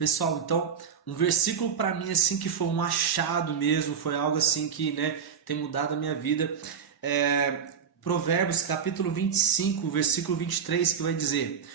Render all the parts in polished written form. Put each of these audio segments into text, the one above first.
Pessoal, então, um versículo para mim assim que foi um achado mesmo, foi algo assim que, tem mudado a minha vida. É Provérbios capítulo 25, versículo 23, que vai dizer: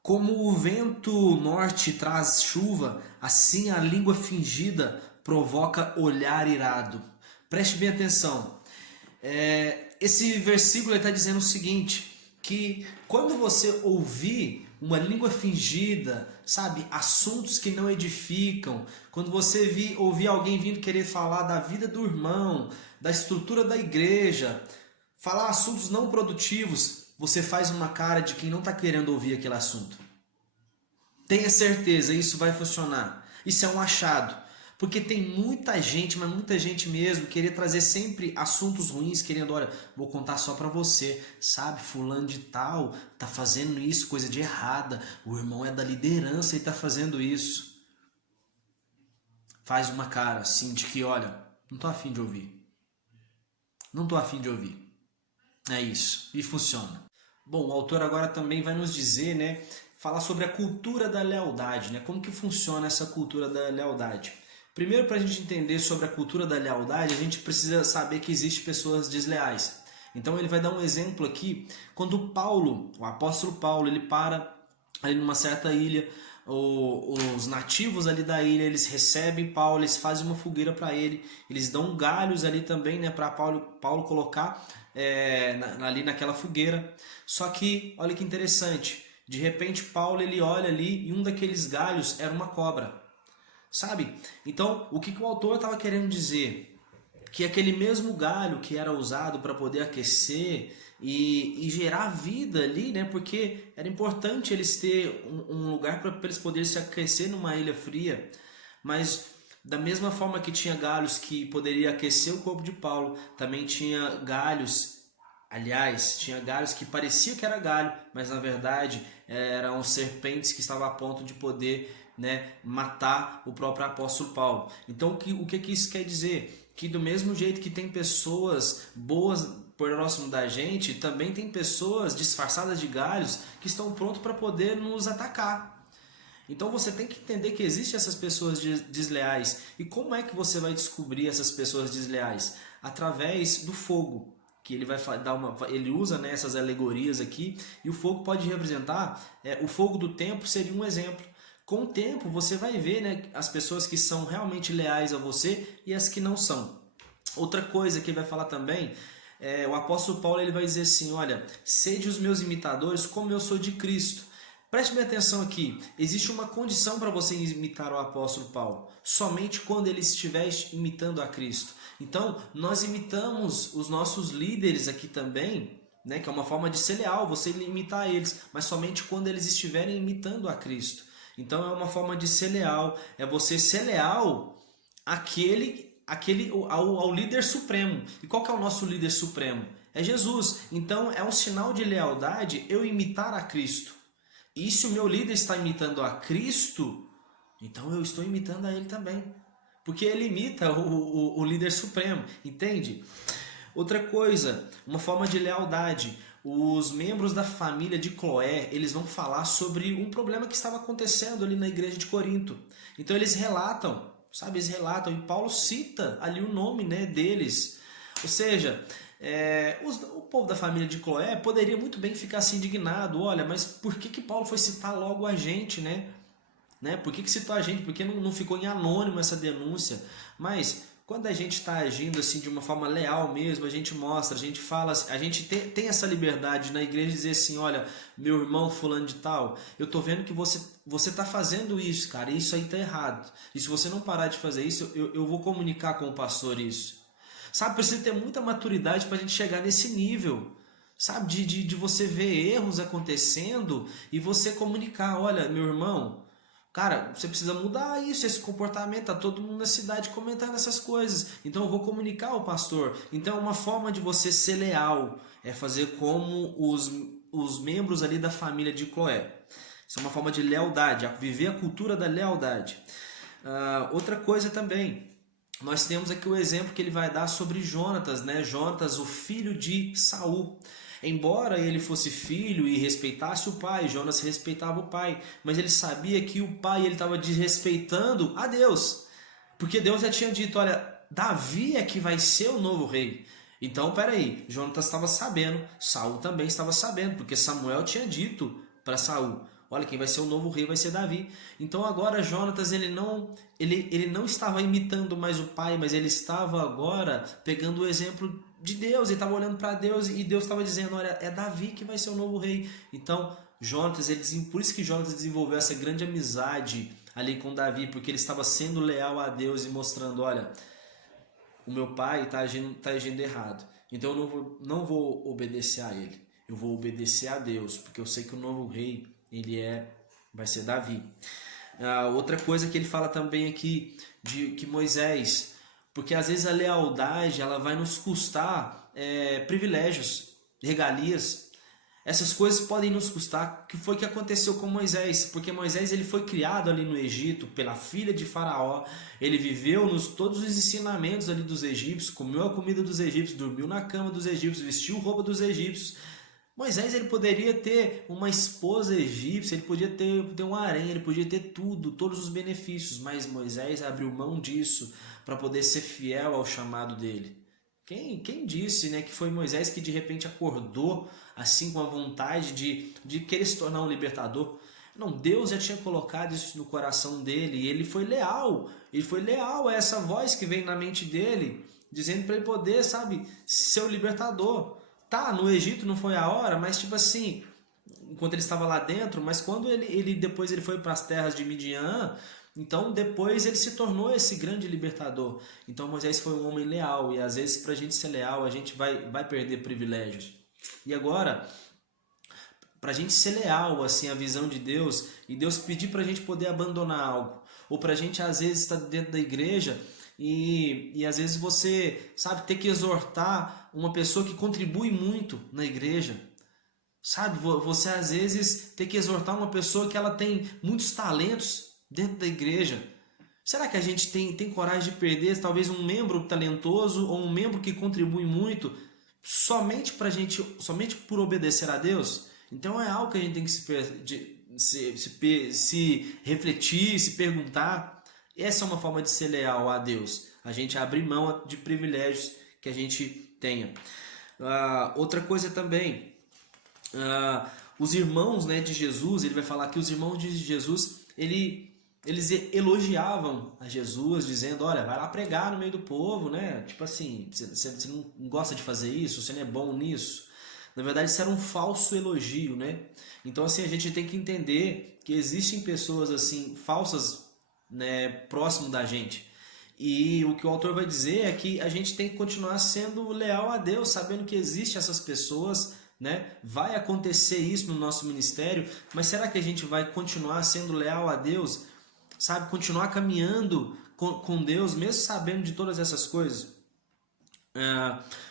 Como o vento norte traz chuva, assim a língua fingida provoca olhar irado. Preste bem atenção. Esse versículo está dizendo o seguinte, que quando você ouvir uma língua fingida, sabe, assuntos que não edificam, quando você ouvir alguém vindo querer falar da vida do irmão, da estrutura da igreja, falar assuntos não produtivos, você faz uma cara de quem não está querendo ouvir aquele assunto. Tenha certeza, isso vai funcionar. Isso é um achado. Porque tem muita gente, mas muita gente mesmo, querer trazer sempre assuntos ruins, querendo, olha, vou contar só pra você, sabe, fulano de tal tá fazendo isso, coisa de errada, o irmão é da liderança e tá fazendo isso. Faz uma cara assim de que, olha, não tô afim de ouvir. Não tô afim de ouvir. É isso, e funciona. Bom, o autor agora também vai nos dizer, falar sobre a cultura da lealdade, como que funciona essa cultura da lealdade. Primeiro, para a gente entender sobre a cultura da lealdade, a gente precisa saber que existem pessoas desleais. Então ele vai dar um exemplo aqui, quando Paulo, o apóstolo Paulo, ele para ali numa certa ilha, os nativos ali da ilha, eles recebem Paulo, eles fazem uma fogueira para ele, eles dão galhos ali também, para Paulo colocar ali naquela fogueira. Só que, olha que interessante, de repente Paulo ele olha ali e um daqueles galhos era uma cobra. Sabe? Então, o que o autor estava querendo dizer? Que aquele mesmo galho que era usado para poder aquecer e gerar vida ali, porque era importante eles ter um lugar para eles poderem se aquecer numa ilha fria, mas da mesma forma que tinha galhos que poderia aquecer o corpo de Paulo, também tinha galhos. Aliás, tinha galhos que parecia que era galho, mas na verdade eram serpentes que estavam a ponto de poder matar o próprio apóstolo Paulo. Então o que isso quer dizer? Que do mesmo jeito que tem pessoas boas próximo da gente, também tem pessoas disfarçadas de galhos que estão prontos para poder nos atacar. Então você tem que entender que existem essas pessoas desleais. E como é que você vai descobrir essas pessoas desleais? Através do fogo. Que ele vai ele usa essas alegorias aqui, e o fogo pode representar, o fogo do tempo seria um exemplo. Com o tempo você vai ver as pessoas que são realmente leais a você e as que não são. Outra coisa que ele vai falar também, o apóstolo Paulo ele vai dizer assim, olha, sede os meus imitadores como eu sou de Cristo. Preste bem atenção aqui, existe uma condição para você imitar o apóstolo Paulo, somente quando ele estiver imitando a Cristo. Então, nós imitamos os nossos líderes aqui também, que é uma forma de ser leal, você imitar eles, mas somente quando eles estiverem imitando a Cristo. Então, é uma forma de ser leal, é você ser leal ao líder supremo. E qual que é o nosso líder supremo? É Jesus. Então, é um sinal de lealdade eu imitar a Cristo. E se o meu líder está imitando a Cristo, então eu estou imitando a ele também. Porque ele imita o líder supremo, entende? Outra coisa, uma forma de lealdade. Os membros da família de Cloé, eles vão falar sobre um problema que estava acontecendo ali na igreja de Corinto. Então eles relatam, e Paulo cita ali o nome deles. Ou seja, o povo da família de Cloé poderia muito bem ficar assim indignado. Olha, mas por que Paulo foi citar logo a gente, Por que citou a gente? Por que não ficou em anônimo essa denúncia? Mas quando a gente está agindo assim de uma forma leal mesmo, a gente mostra, a gente fala, a gente tem essa liberdade na igreja de dizer assim, olha, meu irmão fulano de tal, eu tô vendo que você está fazendo isso, cara, e isso aí tá errado. E se você não parar de fazer isso, eu vou comunicar com o pastor isso. Sabe, precisa ter muita maturidade para a gente chegar nesse nível. Sabe, de você ver erros acontecendo e você comunicar, olha, meu irmão, cara, você precisa mudar isso, esse comportamento, tá todo mundo na cidade comentando essas coisas, então eu vou comunicar ao pastor. Então uma forma de você ser leal é fazer como os membros ali da família de Cloé. Isso é uma forma de lealdade, viver a cultura da lealdade. Outra coisa também, nós temos aqui o exemplo que ele vai dar sobre Jonatas, né? Jonatas, o filho de Saul. Embora ele fosse filho e respeitasse o pai, Jonas respeitava o pai, mas ele sabia que o pai ele estava desrespeitando a Deus, porque Deus já tinha dito, olha, Davi é que vai ser o novo rei. Então, peraí, Jonatas estava sabendo, Saul também estava sabendo, porque Samuel tinha dito para Saul, olha, quem vai ser o novo rei vai ser Davi. Então agora Jonatas ele não estava imitando mais o pai, mas ele estava agora pegando o exemplo de Deus, ele estava olhando para Deus e Deus estava dizendo, olha, é Davi que vai ser o novo rei. Então Jonatas, por isso que Jonatas desenvolveu essa grande amizade ali com Davi, porque ele estava sendo leal a Deus e mostrando, olha, o meu pai está agindo errado, então eu não vou obedecer a ele, eu vou obedecer a Deus, porque eu sei que o novo rei vai ser Davi. Outra coisa que ele fala também aqui, de que Moisés, porque às vezes a lealdade ela vai nos custar privilégios, regalias. Essas coisas podem nos custar, que foi o que aconteceu com Moisés, porque Moisés ele foi criado ali no Egito pela filha de Faraó, ele viveu todos os ensinamentos ali dos egípcios, comeu a comida dos egípcios, dormiu na cama dos egípcios, vestiu roupa dos egípcios. Moisés ele poderia ter uma esposa egípcia, ele podia ter um harém, ele podia ter tudo, todos os benefícios, mas Moisés abriu mão disso para poder ser fiel ao chamado dele. Quem disse, né, que foi Moisés que de repente acordou assim com a vontade de querer se tornar um libertador? Não, Deus já tinha colocado isso no coração dele e ele foi leal a essa voz que veio na mente dele, dizendo para ele poder, sabe, ser o libertador. Tá, no Egito não foi a hora, mas tipo assim, enquanto ele estava lá dentro, mas quando depois ele foi para as terras de Midian, então depois ele se tornou esse grande libertador. Então Moisés foi um homem leal, e às vezes para a gente ser leal a gente vai perder privilégios. E agora, para a gente ser leal assim, à visão de Deus, e Deus pedir para a gente poder abandonar algo, ou para a gente às vezes estar dentro da igreja e às vezes você, sabe, ter que exortar uma pessoa que contribui muito na igreja. Sabe, você às vezes ter que exortar uma pessoa que ela tem muitos talentos dentro da igreja. Será que a gente tem coragem de perder talvez um membro talentoso ou um membro que contribui muito somente por obedecer a Deus? Então é algo que a gente tem que se refletir, se perguntar. Essa é uma forma de ser leal a Deus, a gente abrir mão de privilégios que a gente tenha. Outra coisa também, os irmãos, né, de Jesus, ele vai falar que os irmãos de Jesus, eles elogiavam a Jesus, dizendo, olha, vai lá pregar no meio do povo, né? Tipo assim, você não gosta de fazer isso, você não é bom nisso. Na verdade, isso era um falso elogio, né? Então, assim, a gente tem que entender que existem pessoas assim falsas, né, próximo da gente. E o que o autor vai dizer é que a gente tem que continuar sendo leal a Deus, sabendo que existem essas pessoas, né? Vai acontecer isso no nosso ministério, mas será que a gente vai continuar sendo leal a Deus? Sabe, continuar caminhando com Deus, mesmo sabendo de todas essas coisas?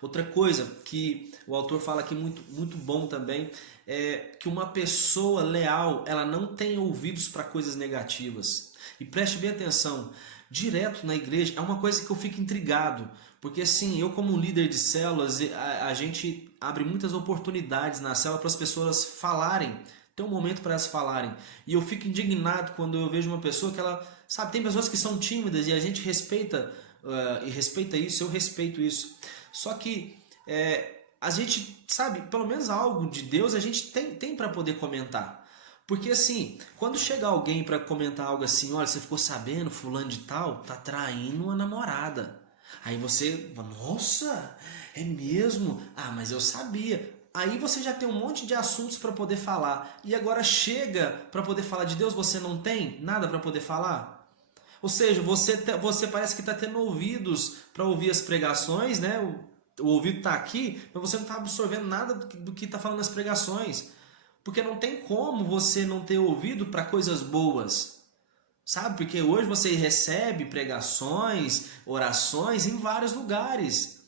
Outra coisa que o autor fala aqui muito, muito bom também é que uma pessoa leal, ela não tem ouvidos para coisas negativas. E preste bem atenção, direto na igreja é uma coisa que eu fico intrigado, porque assim, eu como líder de células, a gente abre muitas oportunidades na célula para as pessoas falarem, tem um momento para elas falarem, e eu fico indignado quando eu vejo uma pessoa que ela, sabe, tem pessoas que são tímidas e a gente respeita isso, eu respeito isso, só que a gente, sabe, pelo menos algo de Deus a gente tem para poder comentar. Porque assim, quando chega alguém para comentar algo assim, olha, você ficou sabendo, fulano de tal, tá traindo uma namorada. Aí você, nossa, é mesmo? Ah, mas eu sabia. Aí você já tem um monte de assuntos para poder falar. E agora chega para poder falar de Deus, você não tem nada para poder falar? Ou seja, você parece que está tendo ouvidos para ouvir as pregações, né? O ouvido está aqui, mas você não está absorvendo nada do que está falando nas pregações. Porque não tem como você não ter ouvido para coisas boas, sabe? Porque hoje você recebe pregações, orações em vários lugares.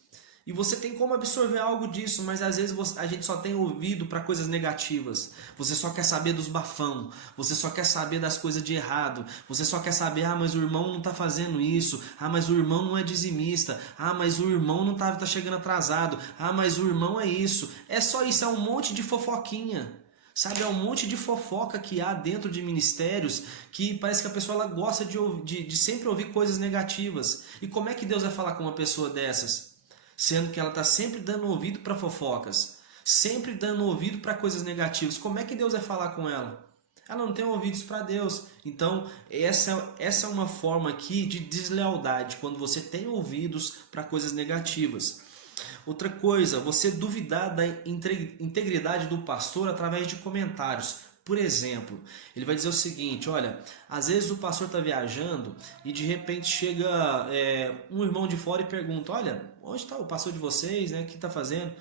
E você tem como absorver algo disso, mas às vezes a gente só tem ouvido para coisas negativas. Você só quer saber dos bafão, você só quer saber das coisas de errado, você só quer saber, mas o irmão não está fazendo isso, mas o irmão não é dizimista, mas o irmão não tá chegando atrasado, mas o irmão é isso. É só isso, é um monte de fofoquinha. Sabe, é um monte de fofoca que há dentro de ministérios que parece que a pessoa ela gosta de sempre ouvir coisas negativas. E como é que Deus vai falar com uma pessoa dessas? Sendo que ela está sempre dando ouvido para fofocas, sempre dando ouvido para coisas negativas. Como é que Deus vai falar com ela? Ela não tem ouvidos para Deus. Então, essa é uma forma aqui de deslealdade, quando você tem ouvidos para coisas negativas. Outra coisa, você duvidar da integridade do pastor através de comentários. Por exemplo, ele vai dizer o seguinte, olha, às vezes o pastor está viajando e de repente chega um irmão de fora e pergunta, olha, onde está o pastor de vocês, né? O que está fazendo?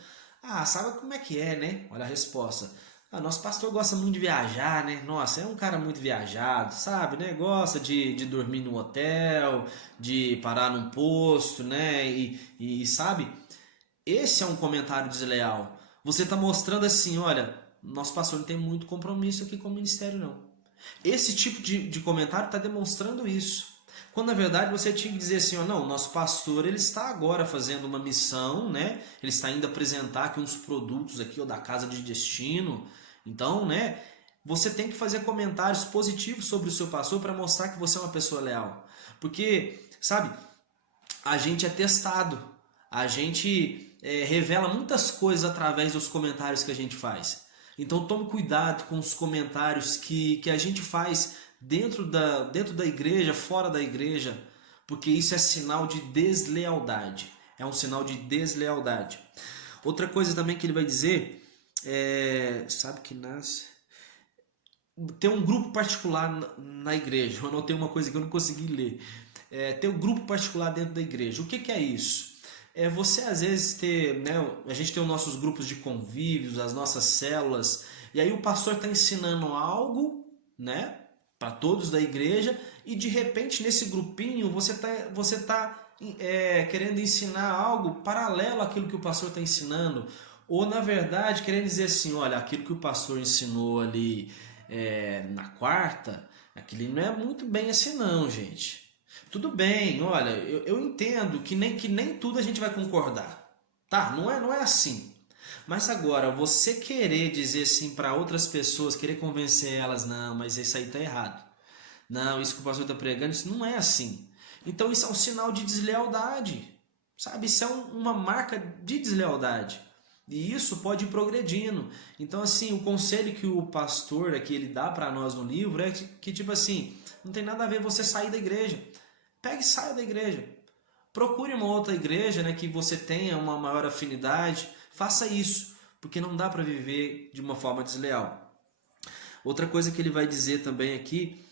Sabe como é que é, né? Olha a resposta. Nosso pastor gosta muito de viajar, né? Nossa, é um cara muito viajado, sabe, né? Gosta de dormir no hotel, de parar num posto, né? E sabe, esse é um comentário desleal. Você está mostrando assim, olha, nosso pastor não tem muito compromisso aqui com o ministério, não. Esse tipo de comentário está demonstrando isso. Quando na verdade você tinha que dizer assim, não, nosso pastor ele está agora fazendo uma missão, né? Ele está indo apresentar aqui uns produtos aqui, da casa de destino. Então, né? Você tem que fazer comentários positivos sobre o seu pastor para mostrar que você é uma pessoa leal. Porque, sabe, a gente é testado. A gente revela muitas coisas através dos comentários que a gente faz. Então tome cuidado com os comentários que a gente faz dentro da igreja, fora da igreja, porque isso é sinal de deslealdade. É um sinal de deslealdade. Outra coisa também que ele vai dizer sabe que tem um grupo particular na igreja. Eu anotei uma coisa que eu não consegui ler. Tem um grupo particular dentro da igreja. O que é isso? Você às vezes ter, né, a gente tem os nossos grupos de convívios, as nossas células, e aí o pastor está ensinando algo, né, para todos da igreja, e de repente nesse grupinho você tá querendo ensinar algo paralelo àquilo que o pastor está ensinando, ou na verdade querendo dizer assim, olha, aquilo que o pastor ensinou ali na quarta, aquilo não é muito bem assim não, gente. Tudo bem, olha, eu entendo que nem tudo a gente vai concordar, tá? Não é assim. Mas agora, você querer dizer assim para outras pessoas, querer convencer elas, não, mas isso aí tá errado. Não, isso que o pastor está pregando, isso não é assim. Então isso é um sinal de deslealdade, sabe? Isso é uma marca de deslealdade. E isso pode ir progredindo. Então assim, o conselho que o pastor aqui ele dá para nós no livro é que tipo assim, não tem nada a ver você sair da igreja. Pegue e saia da igreja. Procure uma outra igreja, né, que você tenha uma maior afinidade. Faça isso, porque não dá para viver de uma forma desleal. Outra coisa que ele vai dizer também aqui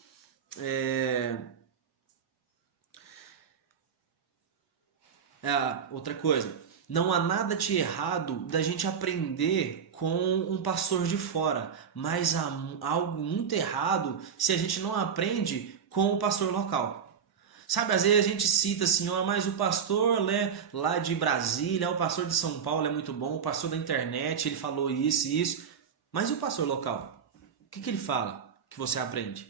outra coisa. Não há nada de errado da gente aprender com um pastor de fora, mas há algo muito errado se a gente não aprende com o pastor local. Sabe, às vezes a gente cita assim, mas o pastor lá de Brasília, o pastor de São Paulo é muito bom, o pastor da internet, ele falou isso e isso. Mas e o pastor local? O que ele fala que você aprende?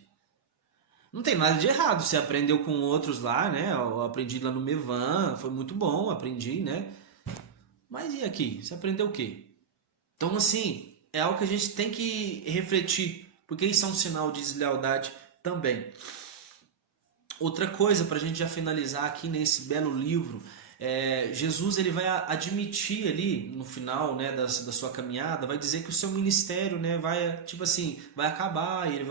Não tem nada de errado, você aprendeu com outros lá, né? Eu aprendi lá no Mevan, foi muito bom, aprendi, né? Mas e aqui? Você aprendeu o quê? Então, assim, é algo que a gente tem que refletir, porque isso é um sinal de deslealdade também. Outra coisa, para a gente já finalizar aqui nesse belo livro, Jesus ele vai admitir ali no final, né, da sua caminhada, vai dizer que o seu ministério, né, vai tipo assim, vai acabar, ele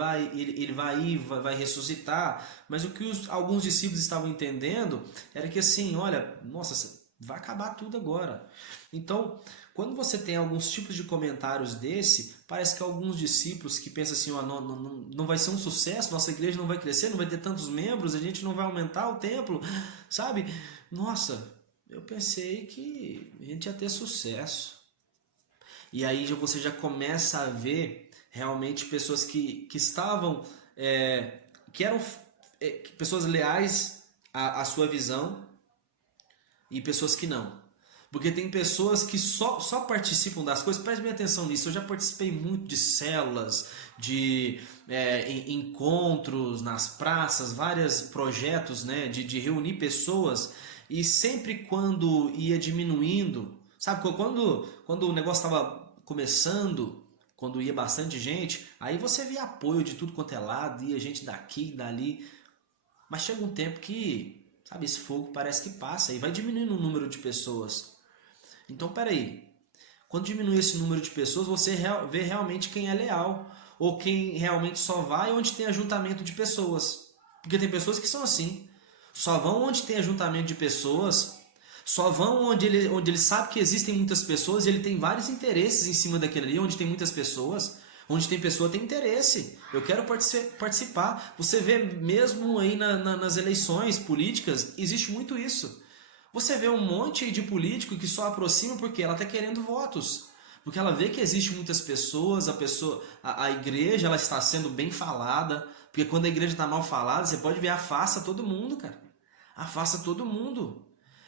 vai ressuscitar, mas o que alguns discípulos estavam entendendo era que assim, olha, nossa, vai acabar tudo agora. Então, quando você tem alguns tipos de comentários desse, parece que alguns discípulos que pensam assim, não vai ser um sucesso, nossa igreja não vai crescer, não vai ter tantos membros, a gente não vai aumentar o templo, sabe? Nossa, eu pensei que a gente ia ter sucesso. E aí você já começa a ver realmente pessoas que estavam, que eram pessoas leais à sua visão e pessoas que não. Porque tem pessoas que só participam das coisas. Preste bem atenção nisso. Eu já participei muito de células, de encontros nas praças, vários projetos, né, de reunir pessoas. E sempre quando ia diminuindo, sabe, quando o negócio estava começando, quando ia bastante gente, aí você via apoio de tudo quanto é lado, ia gente daqui, dali. Mas chega um tempo que, sabe, esse fogo parece que passa e vai diminuindo o número de pessoas. Então, peraí, quando diminui esse número de pessoas, você vê realmente quem é leal, ou quem realmente só vai onde tem ajuntamento de pessoas. Porque tem pessoas que são assim, só vão onde tem ajuntamento de pessoas, só vão onde ele sabe que existem muitas pessoas e ele tem vários interesses em cima daquele ali, onde tem muitas pessoas. Onde tem pessoa tem interesse. Eu quero participar. Você vê mesmo aí nas eleições políticas, existe muito isso. Você vê um monte de político que só aproxima porque ela está querendo votos. Porque ela vê que existe muitas pessoas, a igreja ela está sendo bem falada. Porque quando a igreja está mal falada, você pode ver, afasta todo mundo, cara. Afasta todo mundo.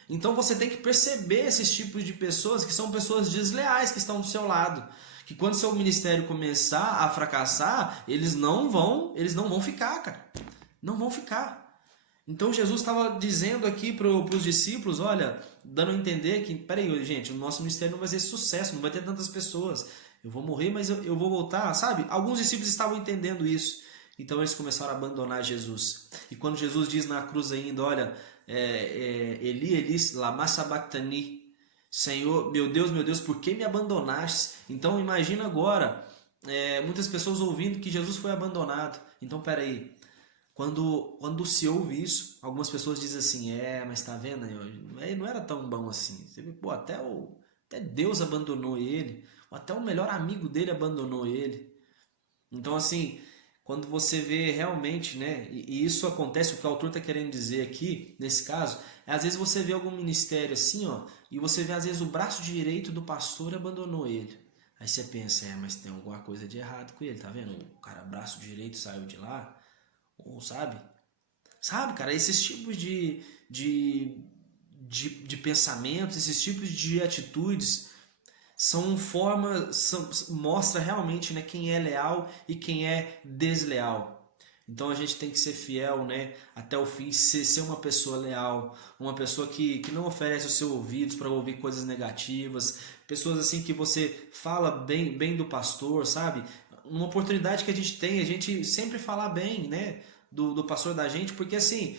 Então você tem que perceber esses tipos de pessoas que são pessoas desleais que estão do seu lado. Que quando seu ministério começar a fracassar, eles não vão ficar, cara. Não vão ficar. Então Jesus estava dizendo aqui para os discípulos, olha, dando a entender que, peraí, gente, o nosso ministério não vai ser sucesso, não vai ter tantas pessoas. Eu vou morrer, mas eu vou voltar, sabe? Alguns discípulos estavam entendendo isso. Então eles começaram a abandonar Jesus. E quando Jesus diz na cruz ainda, olha, Eli, Eli, lama sabachthani, Senhor, meu Deus, por que me abandonaste? Então imagina agora, muitas pessoas ouvindo que Jesus foi abandonado. Então peraí, quando se ouve isso, algumas pessoas dizem assim, mas tá vendo, não era tão bom assim. Pô, até Deus abandonou ele, ou até o melhor amigo dele abandonou ele. Então assim, quando você vê realmente, né, e isso acontece, o que o autor está querendo dizer aqui, nesse caso, às vezes você vê algum ministério assim, ó, e você vê às vezes o braço direito do pastor abandonou ele. Aí você pensa, mas tem alguma coisa de errado com ele, tá vendo? O cara, braço direito saiu de lá, ou sabe, cara, esses tipos de pensamentos, esses tipos de atitudes são formas, mostra realmente, né, quem é leal e quem é desleal. Então a gente tem que ser fiel, né, até o fim, ser uma pessoa leal, uma pessoa que não oferece os seus ouvidos para ouvir coisas negativas, pessoas assim que você fala bem do pastor, sabe? Uma oportunidade que a gente tem, a gente sempre falar bem, né, do pastor da gente, porque assim,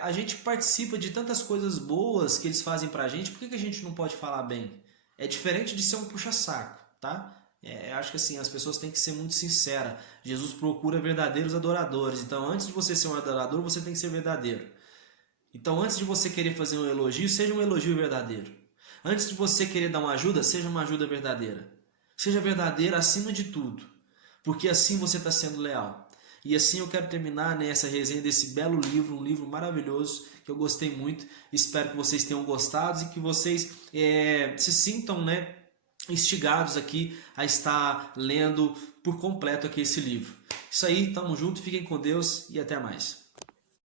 a gente participa de tantas coisas boas que eles fazem pra gente, por que a gente não pode falar bem? É diferente de ser um puxa-saco, tá? Eu acho que assim, as pessoas têm que ser muito sinceras. Jesus procura verdadeiros adoradores. Então, antes de você ser um adorador, você tem que ser verdadeiro. Então, antes de você querer fazer um elogio, seja um elogio verdadeiro. Antes de você querer dar uma ajuda, seja uma ajuda verdadeira. Seja verdadeiro acima de tudo. Porque assim você está sendo leal. E assim eu quero terminar, né, essa resenha desse belo livro, um livro maravilhoso, que eu gostei muito. Espero que vocês tenham gostado e que vocês se sintam, né, instigados aqui a estar lendo por completo aqui esse livro. Isso aí, tamo junto, fiquem com Deus e até mais.